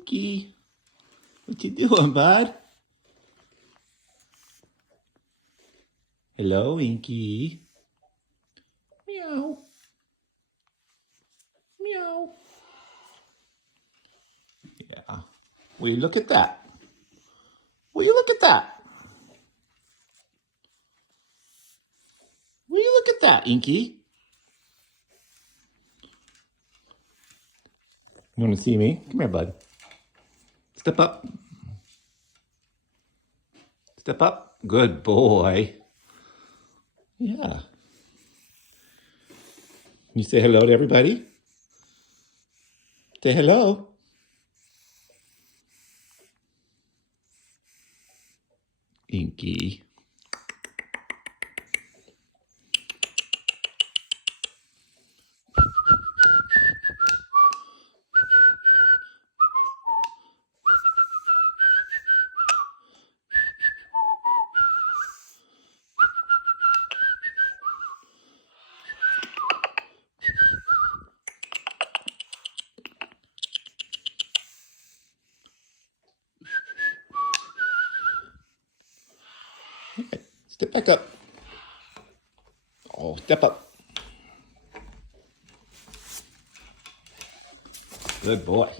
Inky, what you doing, bud? Hello, Inky. Meow. Meow. Yeah. Will you look at that? Will you look at that? Will you look at that, Inky? You want to see me? Come here, bud. Step up. Step up. Good boy. Yeah. You say hello to everybody? Say hello. Inky. Okay. Step back up. Oh, step up. Good boy.